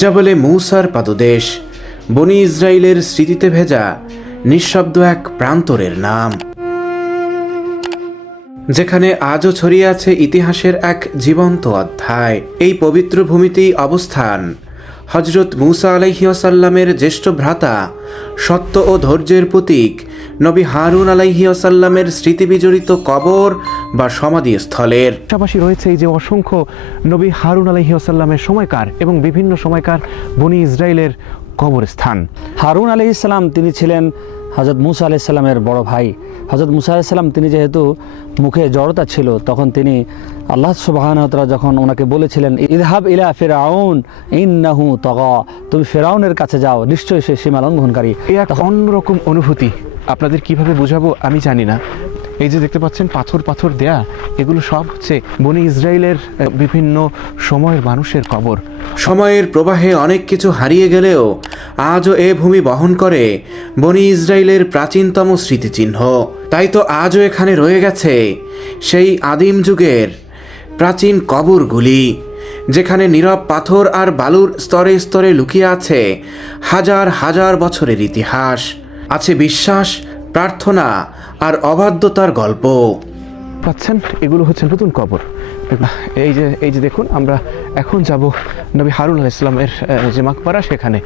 জাবলে মূসার পাদদেশ, বনি ইসরাইলের স্মৃতিতে ভেজা নিঃশব্দ এক প্রান্তরের নাম, যেখানে আজও ছড়িয়ে আছে ইতিহাসের এক জীবন্ত অধ্যায়। এই পবিত্র ভূমিতেই অবস্থান হজরত মূসা আলাইহি ওয়াসাল্লামের জ্যেষ্ঠ ভ্রাতা, সত্য ও ধৈর্যের প্রতীক নবী হারুন আলাইহি ওয়াসাল্লামের স্মৃতিবিজড়িত কবর বা সমাধিস্থলের। পাশাপাশি রয়েছে এই যে অসংখ্য নবী হারুন আলাইহি ওয়াসাল্লামের সময়কার এবং বিভিন্ন সময়কার বনি ইসরাইলের কবরস্থান। হারুন আলাইহিস সালাম তিনি ছিলেন হযরত মূসা আলাইহিস সালামের বড় ভাই। হযরত মূসা আলাইহিস সালাম তিনি যেহেতু মুখে জড়তা ছিল, তখন তিনি আল্লাহ সুবহানাহু ওয়া তাআলা যখন ওনাকে বলেছিলেন ইযহাব ইলা ফিরআউন ইন্নাহু তাগা, তুমি ফিরআউনের কাছে যাও, নিশ্চয়ই সে সীমা লঙ্ঘনকারী। এই এক অন্যরকম অনুভূতি, আপনাদের কিভাবে বোঝাবো আমি জানি না। এই যে দেখতে পাচ্ছেন পাথর পাথর দেয়া, এগুলো সব হচ্ছে বনি ইসরাইলের বিভিন্ন সময়ের মানুষের কবর। সময়ের প্রবাহে অনেক কিছু হারিয়ে গেলেও আজও এ ভূমি বহন করে বনি ইসরাইলের প্রাচীনতম স্মৃতিচিহ্ন। তাই তো আজও এখানে রয়ে গেছে সেই আদিম যুগের প্রাচীন কবরগুলি, যেখানে নীরব পাথর আর বালুর স্তরে স্তরে লুকিয়ে আছে হাজার হাজার বছরের ইতিহাস, আছে বিশ্বাস, প্রার্থনা আর অবাধ্যতার গল্প। পাচ্ছেন এগুলো হচ্ছে নতুন কবর। এই যে দেখুন, আমরা এখন যাব নবী হারুন আলাইহিস সালামের যে মাকবারা সেখানে।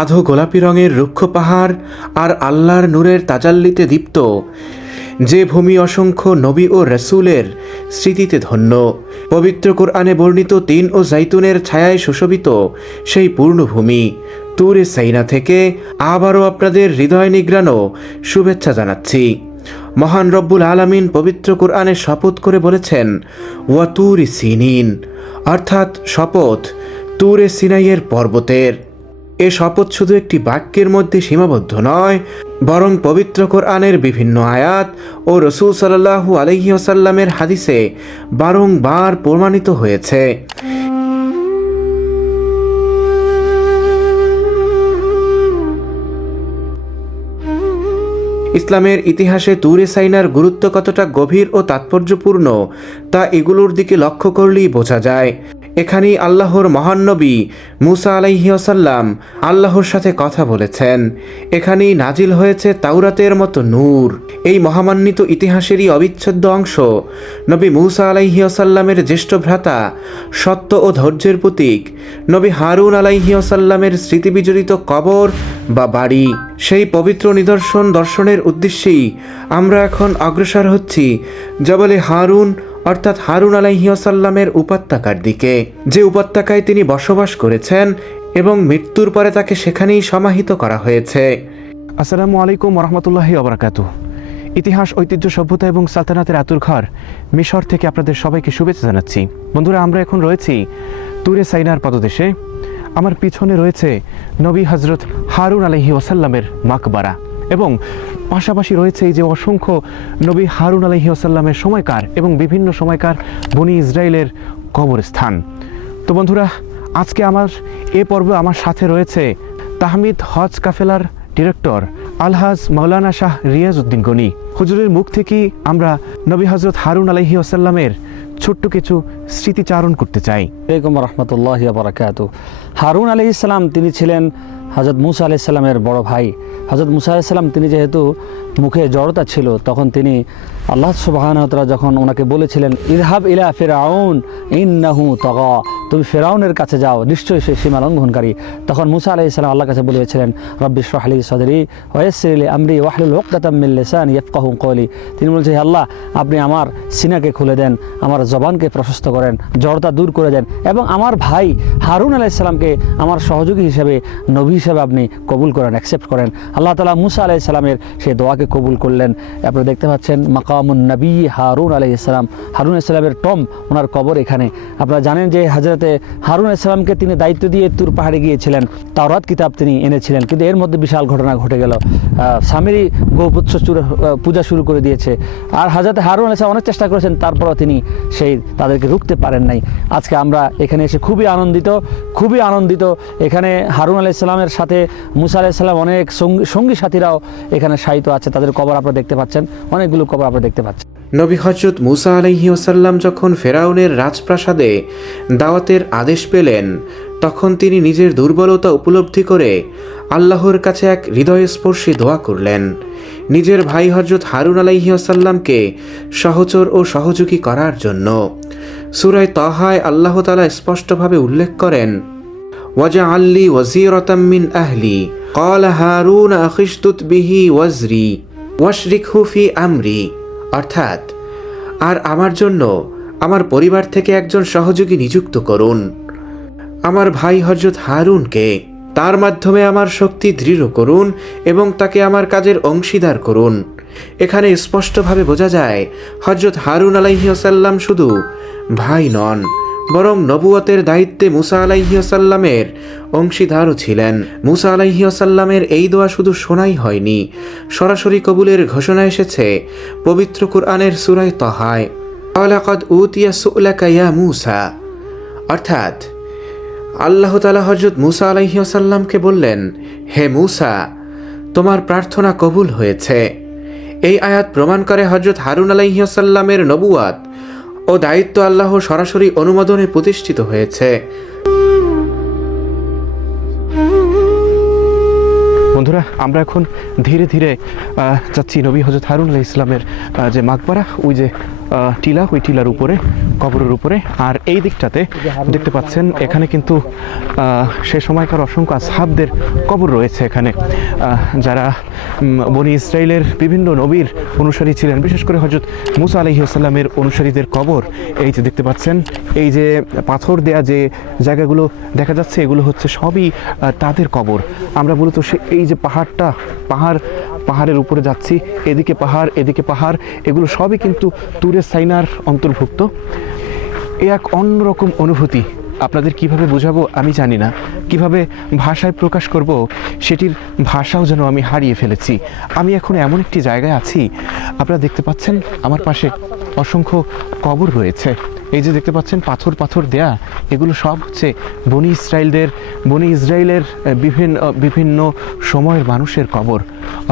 আধো গোলাপি রঙের রুক্ষ পাহাড় আর আল্লাহর নূরের তাজাল্লিতে দীপ্ত যে ভূমি অসংখ্য নবী ও রসুলের স্মৃতিতে ধন্য। পবিত্র কোরআনে বর্ণিত তিন ও জাইতুনের ছায়ায় সুশোভিত সেই পূর্ণভূমি তুরে সাইনা থেকে আবারও আপনাদের হৃদয় নিগ্রানো শুভেচ্ছা জানাচ্ছি। মহান রব্বুল আলামিন পবিত্র কোরআনে শপথ করে বলেছেন ওয়াতুরি সিনিন, অর্থাৎ শপথ তুরে সিনাইয়ের পর্বতের। এ শপথ শুধু একটি বাক্যের মধ্যে সীমাবদ্ধ নয়, বরং পবিত্র কোরআনের বিভিন্ন আয়াত ও রসূল সাল্লাল্লাহু আলাইহি ওয়াসাল্লামের হাদিসে বারংবার প্রমাণিত হয়েছে। ইসলামের ইতিহাসে তুরে সাইনার গুরুত্ব কতটা গভীর ও তাৎপর্যপূর্ণ তা এগুলোর দিকে লক্ষ্য করলেই বোঝা যায়। এখানেই আল্লাহর মহান নবী মূসা আলাইহি ওয়াসাল্লাম আল্লাহর সাথে কথা বলেছেন। এখানেই নাজিল হয়েছে তাওরাতের মতো নূর। এই মহামান্বিত ইতিহাসেরই অবিচ্ছেদ্য অংশ নবী মূসা আলাইহি ওয়াসাল্লামের জ্যেষ্ঠ ভ্রাতা, সত্য ও ধৈর্যের প্রতীক নবী হারুন আলাইহি ওয়াসাল্লামের স্মৃতিবিজড়িত কবর বা বাড়ি। সেই পবিত্র নিদর্শন দর্শনের উদ্দেশ্যেই আমরা এখন অগ্রসর হচ্ছি জবলে হারুন, অর্থাৎ হারুন আলাইহি ওয়াসাল্লামের উপত্যকার দিকে, যে উপত্যকায় তিনি বসবাস করেছেন এবং মৃত্যুর পরে তাকে সেখানেই সমাহিত করা হয়েছে। আসসালামু আলাইকুম ওয়া রাহমাতুল্লাহি ওয়া বারাকাতুহু। ইতিহাস, ঐতিহ্য, সভ্যতা এবং সালতানাতের আতুরঘর মিশর থেকে আপনাদের সবাইকে শুভেচ্ছা জানাচ্ছি। বন্ধুরা, আমরা এখন রয়েছি তুরে সাইনার পদদেশে। আমার পিছনে রয়েছে নবী হজরত হারুন আলাইহি ওয়াসাল্লামের মাকবারা এবং পাশাপাশি রয়েছে এই যে অসংখ্য নবী হারুন আলাইহি ওয়াসাল্লামের সময়কার এবং বিভিন্ন সময়কার বনি ইসরাইলের কবরস্থান। তো বন্ধুরা, আজকে আমার এ পর্বে আমার সাথে রয়েছে তাহমিদ হজ কাফেলার ডিরেক্টর আলহাজ মাওলানা শাহ রিয়াজউদ্দিন গনি। হুজুরের মুখ থেকেই আমরা নবী হজরত হারুন আলাইহি ওয়াসাল্লামের ছোট্ট কিছু স্মৃতিচারণ করতে চাই। ওয়ালাইকুম রাহমাতুল্লাহি ওয়া বারাকাতুহু। হারুন আলাইহিস সালাম তিনি ছিলেন হযরত মূসা আলাইহিস সালামের বড় ভাই। হযরত মূসা আলাইহিস সালাম তিনি যেহেতু মুখে জড়তা ছিল, তখন তিনি আল্লাহ সুবহানাহু ওয়া তাআলা যখন ওনাকে বলেছিলেন ইযহাব ইলা ফিরআউন ইন্নাহু তাগা, তুমি ফিরআউনের কাছে যাও, নিশ্চয়ই সে সীমা লঙ্ঘনকারী। তখন মূসা আলাইহিস সালাম আল্লাহর কাছে বলেছিলেন রব্বি ইশরাহ লি সাদরি ওয়া ইয়াসসির লি আমরি ওয়াহলুল উকদাতাম মিন লিসানি ইয়াফকাহু কওলি। তিনি বলছেন, হে আল্লাহ, আপনি আমার সিনাকে খুলে দেন, আমার জবানকে প্রশস্ত করেন, জড়তা দূর করে দেন এবং আমার ভাই হারুন আলাইহিস সালামকে আমার সহযোগী হিসেবে, নবী হিসেবে আপনি কবুল করেন, অ্যাকসেপ্ট করেন। আল্লাহ তাআলা মূসা আলাইহিস সালামের সেই দোয়াকে কবুল করলেন। আপনারা দেখতে পাচ্ছেন মাকামুন নবী হারুন আলাইহিস সালাম, হারুন আলাইহিস সালামের টম, ওনার কবর এখানে। আপনারা জানেন যে হযরতে হারুন আলাইহিস সালামকে তিনি দায়িত্ব দিয়ে তুর পাহাড়ে গিয়েছিলেন, তাওরাত কিতাব তিনি এনেছিলেন, কিন্তু এর মধ্যে বিশাল ঘটনা ঘটে গেল। সামিরি গৌপুত্র পূজা শুরু করে দিয়েছে। আর হযরতে হারুন আলাইহিস সালাম অনেক চেষ্টা করেছেন, তারপরও তিনি তাদেরকে রুখতে পারেন নাই। আজকে আমরা এখানে এসে খুবই আনন্দিত। এখানে হারুন আলাইহিস সালামের সাথে মূসা আলাইহিস সালাম অনেক সঙ্গী সাথীরাও এখানে শায়িত আছে, তাদের কবর আপনারা দেখতে পাচ্ছেন, অনেকগুলো কবর আপনারা দেখতে পাচ্ছেন। নবী হজরত মুসা আলাইহিস সালাম যখন ফেরাউনের রাজপ্রাসাদে দাওয়াতের আদেশ পেলেন, তখন তিনি নিজের দুর্বলতা উপলব্ধি করে আল্লাহর কাছে এক হৃদয়স্পর্শী দোয়া করলেন, নিজের ভাই হজরত হারুন আলাইহিস সালামকে সহচর ও সহযোগী করার জন্য। সূরা তাহায় আল্লাহ তাআলা স্পষ্টভাবে উল্লেখ করেন, ওয়াজআল লি ওয়াজিরাতাম মিন আহলি ক্বালা হারুন আখিশতুত বিহি ওয়াজরি ওয়াশরিকহু ফি আমরি, অর্থাৎ আর আমার জন্য আমার পরিবার থেকে একজন সহযোগী নিযুক্ত করুন, আমার ভাই হজরত হারুনকে, তার মাধ্যমে আমার শক্তি দৃঢ় করুন এবং তাকে আমার কাজের অংশীদার করুন। এখানে স্পষ্টভাবে বোঝা যায় হজরত হারুন আলাইহিস সালাম শুধু ভাই নন, বরং নবুয়তের দায়িত্বে মুসা আলাইহিস সালামের অংশীদারও ছিলেন। মুসা আলাইহিস সালামের এই দোয়া শুধু শোনাই হয়নি, সরাসরি কবুলের ঘোষণা এসেছে পবিত্র কুরআনের সূরা তাহায়, ওয়ালাকাদ উতিয়া সু'লাকা ইয়া মূসা, অর্থাৎ আল্লাহ তাআলা হযরত মুসা আলাইহিস সালামকে বললেন, হে মূসা, তোমার প্রার্থনা কবুল হয়েছে। এই আয়াত প্রমাণ করে হযরত হারুন আলাইহিস সালামের নবুয়ত ও দায়িত্ব আল্লাহর সরাসরি অনুমোদনে প্রতিষ্ঠিত হয়েছে। বন্ধুরা, আমরা এখন ধীরে ধীরে যাচ্ছি নবী হযরত হারুন আলাইহিস সালামের যে মাকবারা, ওই যে টিলা, ওই টিলার উপরে, কবরের উপরে। আর এই দিকটাতে দেখতে পাচ্ছেন এখানে কিন্তু সে সময়কার অসংখ্য আসহাবদের কবর রয়েছে এখানে, যারা বনি ইসরাইলের বিভিন্ন নবীর অনুসারী ছিলেন, বিশেষ করে হযরত মুসা আলাইহিস সালামের অনুসারীদের কবর। এই যে দেখতে পাচ্ছেন, এই যে পাথর দেয়া যে জায়গাগুলো দেখা যাচ্ছে, এগুলো হচ্ছে সবই তাদের কবর। আমরা মূলত এই যে পাহাড়ের উপরে যাচ্ছি, এদিকে পাহাড়, এগুলো সবই কিন্তু তুরে সাইনার অন্তর্ভুক্ত। এ এক অন্যরকম অনুভূতি, আপনাদের কিভাবে বোঝাবো আমি জানি না, কিভাবে ভাষায় প্রকাশ করব সেটির ভাষাও যেন আমি হারিয়ে ফেলেছি। আমি এখন এমন একটি জায়গায় আছি, আপনারা দেখতে পাচ্ছেন আমার পাশে অসংখ্য কবর রয়েছে। এই যে দেখতে পাচ্ছেন পাথর দেয়া, এগুলো সব হচ্ছে বনি ইসরায়েলের বিভিন্ন সময়ের মানুষের কবর।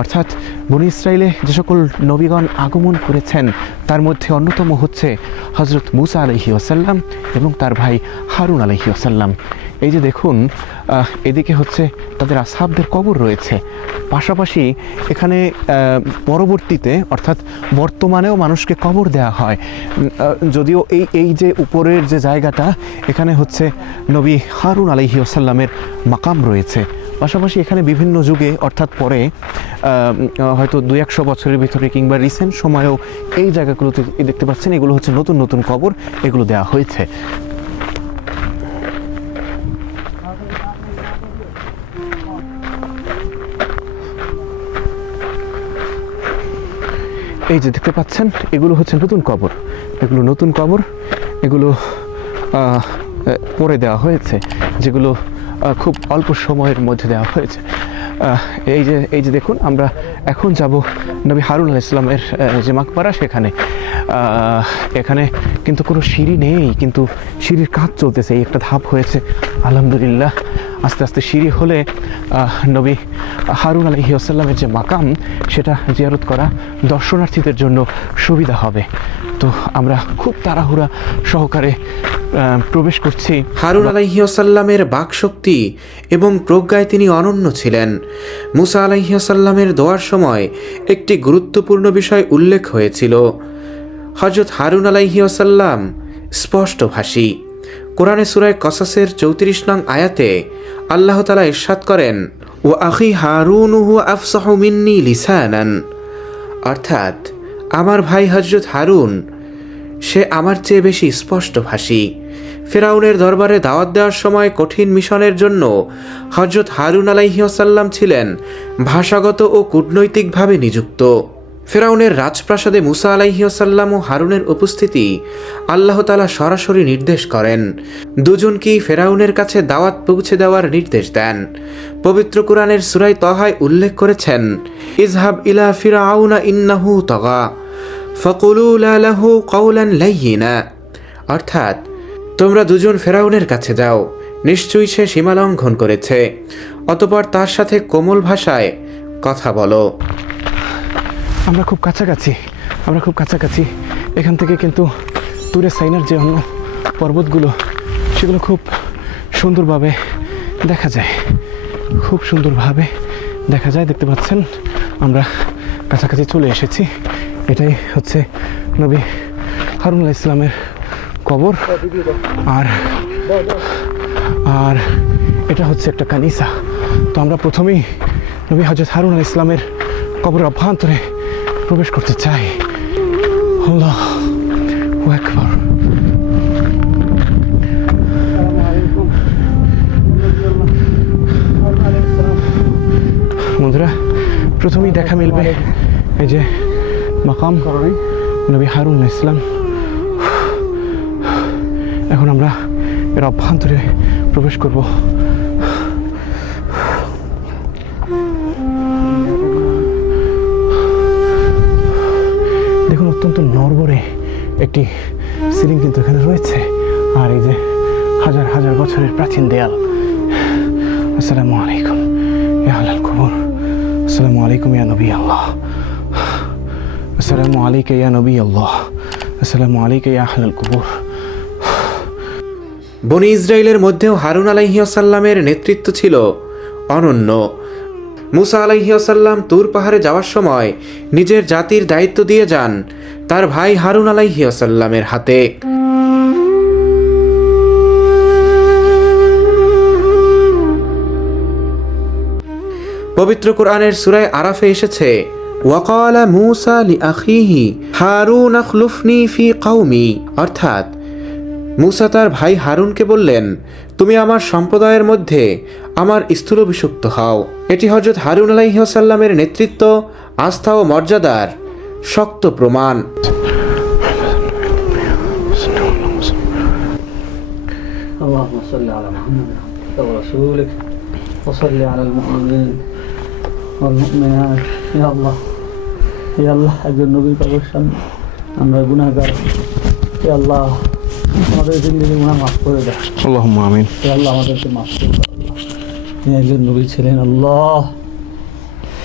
অর্থাৎ বনি ইসরায়েলে যে সকল নবীগণ আগমন করেছেন, তার মধ্যে অন্যতম হচ্ছে হজরত মুসা আলাইহিস সালাম এবং তার ভাই হারুন আলাইহিস সালাম। এই যে দেখুন, এদিকে হচ্ছে তাদের আসহাবদের কবর রয়েছে। পাশাপাশি এখানে পরবর্তীতে, অর্থাৎ বর্তমানেও মানুষকে কবর দেওয়া হয়, যদিও এই যে উপরের যে জায়গাটা, এখানে হচ্ছে নবী হারুন আলাইহিস সালামের মাকাম রয়েছে। পাশাপাশি এখানে বিভিন্ন যুগে, অর্থাৎ পরে হয়তো 200-100 বছরের ভিতরে কিংবা রিসেন্ট সময়েও এই জায়গাগুলোতে দেখতে পাচ্ছেন, এগুলো হচ্ছে নতুন কবর, এগুলো দেওয়া হয়েছে। এই যে দেখতে পাচ্ছেন, এগুলো হচ্ছে নতুন কবর, এগুলো পরে দেওয়া হয়েছে, যেগুলো খুব অল্প সময়ের মধ্যে দেওয়া হয়েছে। এই যে দেখুন, আমরা এখন যাব নবী হারুন আলাইহিস সালামের যে মাকবারা, সেখানে। এখানে কিন্তু কোনো সিঁড়ি নেই, কিন্তু সিঁড়ির কাজ চলতেছে, এই একটা ধাপ হয়েছে, আলহামদুলিল্লাহ। আস্তে আস্তে সিঁড়ি হলে নবী হারুন আলাইহিস সালামের যে মাকাম, সেটা জিয়ারত করা দর্শনার্থীদের জন্য সুবিধা হবে। তো আমরা খুব তাড়াহুড়া সহকারে প্রবেশ করছি। হারুন আলাইহিস সালামের বাকশক্তি এবং প্রজ্ঞায় তিনি অনন্য ছিলেন। মুসা আলাইহিস সালামের দোয়ার সময় একটি গুরুত্বপূর্ণ বিষয় উল্লেখ হয়েছিল। হযরত হারুন আলাইহিস সালাম স্পষ্টভাষী। কোরআনে সূরা কসাসের 34 নং আয়াতে আল্লাহ তাআলা ইরশাদ করেন, ওয়া আখি হারুন হুয়া আফসাহু মিন্নি লিসানান, অর্থাৎ আমার ভাই হযরত হারুন, সে আমার চেয়ে বেশি স্পষ্টভাষী। ফেরাউনের দরবারে দাওয়াত দেওয়ার সময় কঠিন মিশনের জন্য হযরত হারুন আলাইহিস সালাম ছিলেন ভাষাগত ও কূটনৈতিকভাবে নিযুক্ত। ফেরাউনের রাজপ্রাসাদে মুসা আলাইহিস সালাম ও হারুনের উপস্থিতি আল্লাহ তাআলা সরাসরি নির্দেশ করেন। দুজনকেই ফেরাউনের কাছে দাওয়াত পৌঁছে দেওয়ার নির্দেশ দেন। পবিত্র কুরআনের সূরা তাহায় উল্লেখ করেছেন, ইযহাব ইলা ফিরআউনা ইন্নাহু তাগা ফাকুলু লাহু কাওলান লাইয়িনা, অর্থাৎ তোমরা দুজন ফেরাউনের কাছে যাও, নিশ্চয়ই সে সীমালঙ্ঘন করেছে, অতঃপর তার সাথে কোমল ভাষায় কথা বলো। আমরা খুব কাছাকাছি এখান থেকে কিন্তু তুরে সাইনার যে অন্য পর্বতগুলো সেগুলো খুব সুন্দরভাবে দেখা যায়, খুব সুন্দরভাবে দেখা যায়। দেখতে পাচ্ছেন আমরা কাছাকাছি চলে এসেছি। এটাই হচ্ছে নবী হারুন আলাইহিস সালামের কবর, আর আর এটা হচ্ছে একটা কানিসা। তো আমরা প্রথমেই নবী হযরত হারুন আলাইহিস সালামের কবরের অভ্যন্তরে প্রবেশ করতে চাই। আল্লাহু আকবার। বন্ধুরা, প্রথমেই দেখা মিলবে এই যে মাকাম নবী হারুন আলাইহিস সালাম। এখন আমরা এর অভ্যন্তরে প্রবেশ করব। দেখুন, অত্যন্ত নড়বড়ে একটি সিলিং কিন্তু এখানে রয়েছে, আর এই যে হাজার হাজার বছরের প্রাচীন দেয়াল। আসসালামু আলাইকুম ইয়া আহলাল কুবুর, আসসালামু আলাইকুম ইয়া নবী আল্লাহ, আসসালামু আলাইকা ইয়া নবী আল্লাহ, আসসালামু আলাইকা ইয়া আহলাল কুবুর। বনি ইসরায়েলের মধ্যেও হারুন আলাইহিসাল্লামের নেতৃত্ব ছিল অনন্য। মুসা আলাইহিসাল্লাম তুর পাহাড়ে যাওয়ার সময় নিজের জাতির দায়িত্ব দিয়ে যান তার ভাই হারুন আলাইহিসাল্লামের হাতে। পবিত্র কোরআনের সূরা আরাফে এসেছে, ওয়াকালা মুসা লিআখিহি হারুন আখলুফনি ফি কওমি, অর্থাৎ মুসা তার ভাই হারুনকে বললেন, তুমি আমার সম্প্রদায়ের মধ্যে আমার স্থলাভিষিক্ত হও। এটি হযরত হারুন আলাইহিসসালামের নেতৃত্ব, আস্থা ও মর্যাদার শক্ত প্রমাণ। اللهم صل على محمد ورسولك وصل على المؤمنين والمؤمنات। يا الله يا الله একজন নবীর কবর সামনে আমরা গুনাহগার। ইয়া আল্লাহ আমাদের জিন্দেগি গুনাহ মাফ করে দাও। আল্লাহুম্মা আমিন। ইয়া আল্লাহ আমাদেরকে মাফ করে দাও। তিনি একজন নবী ছিলেন। আল্লাহ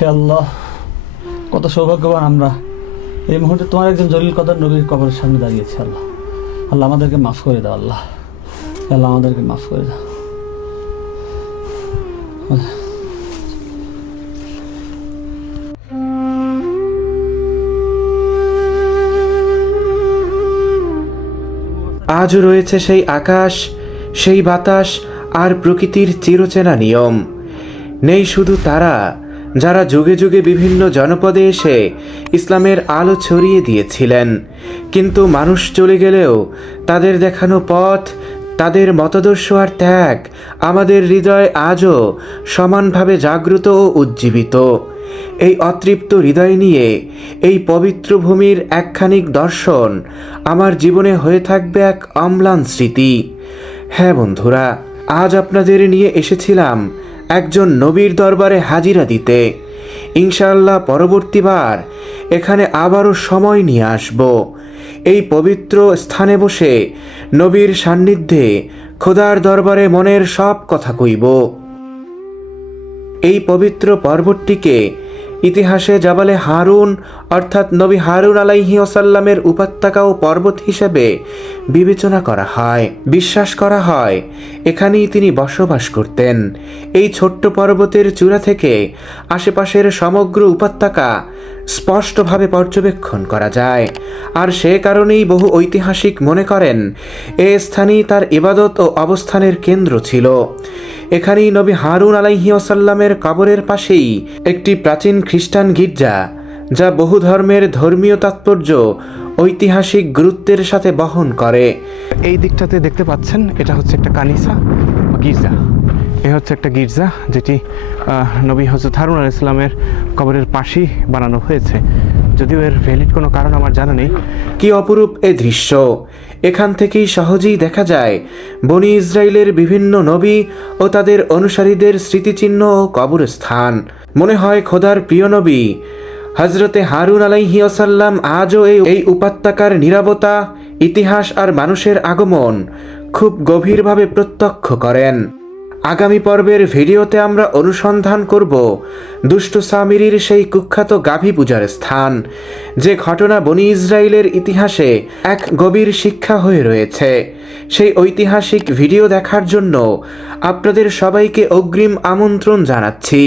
ইয়া আল্লাহ কত সৌভাগ্যবান আমরা এই মুহূর্তে তোমার একজন জলিল কদর নবীর কবরের সামনে দাঁড়িয়েছি। আল্লাহ আল্লাহ আমাদেরকে মাফ করে দাও। আল্লাহ আল্লাহ আমাদেরকে মাফ করে দাও। আজও রয়েছে সেই আকাশ, সেই বাতাস আর প্রকৃতির চিরচেনা নিয়ম। নেই শুধু তারা যারা যুগে যুগে বিভিন্ন জনপদে এসে ইসলামের আলো ছড়িয়ে দিয়েছিলেন, কিন্তু মানুষ চলে গেলেও তাদের দেখানো পথ, তাদের মতাদর্শ আর ত্যাগ আমাদের হৃদয় আজও সমানভাবে জাগ্রত ও উজ্জীবিত। এই অতৃপ্ত হৃদয় নিয়ে এই পবিত্র ভূমির একখানিক দর্শন আমার জীবনে হয়ে থাকবে এক অম্লান স্মৃতি। হ্যাঁ বন্ধুরা, আজ আপনাদের নিয়ে এসেছিলাম একজন নবীর দরবারে হাজিরা দিতে। ইনশাআল্লাহ পরবর্তীবার এখানে আবারও সময় নিয়ে আসব। এই পবিত্র স্থানে বসে নবীর সান্নিধ্যে খোদার দরবারে মনের সব কথা কইব। এই পবিত্র পর্বতটিকে ইতিহাসে জাবালে হারুন অর্থাৎ নবী হারুন আলাইহিসসালামের উপত্যকা ও পর্বত হিসেবে বিবেচনা করা হয়। বিশ্বাস করা হয় এখানেই তিনি বসবাস করতেন। এই ছোট্ট পর্বতের চূড়া থেকে আশেপাশের সমগ্র উপত্যকা স্পষ্টভাবে পর্যবেক্ষণ করা যায়, আর সে কারণেই বহু ঐতিহাসিক মনে করেন এ স্থানই তার ইবাদত ও অবস্থানের কেন্দ্র ছিল। এখানেই নবী হারুন আলাইহিসসালামের কবরের পাশেই একটি প্রাচীন খ্রিস্টান গির্জা, যা বহু ধর্মের ধর্মীয় তাৎপর্য ঐতিহাসিক গুরুত্বের সাথে বহন করে। এই দিকটাতে দেখতে পাচ্ছেন, এটা হচ্ছে একটা কানিসা বা গির্জা। এ হচ্ছে একটা গির্জা যেটি নবী হযরত হারুন আলাইহিস সালামের কবরের পাশেই বানানো হয়েছে, যদিও এর ভ্যালিড কোনো কারণ আমার জানা নেই। কি অপরূপ এ দৃশ্য! এখান থেকেই সহজেই দেখা যায় বনি ইসরায়েলের বিভিন্ন নবী ও তাদের অনুসারীদের স্মৃতিচিহ্ন ও কবরস্থান। মনে হয় খোদার প্রিয় নবী হজরতে হারুন আলাইহিসসালাম আজও এই উপত্যকার নীরবতা, ইতিহাস আর মানুষের আগমন খুব গভীরভাবে প্রত্যক্ষ করেন। আগামী পর্বের ভিডিওতে আমরা অনুসন্ধান করব দুষ্টু সামিরির সেই কুখ্যাত গাভী পূজার স্থান, যে ঘটনা বনি ইসরায়েলের ইতিহাসে এক গভীর শিক্ষা হয়ে রয়েছে। সেই ঐতিহাসিক ভিডিও দেখার জন্য আপনাদের সবাইকে অগ্রিম আমন্ত্রণ জানাচ্ছি।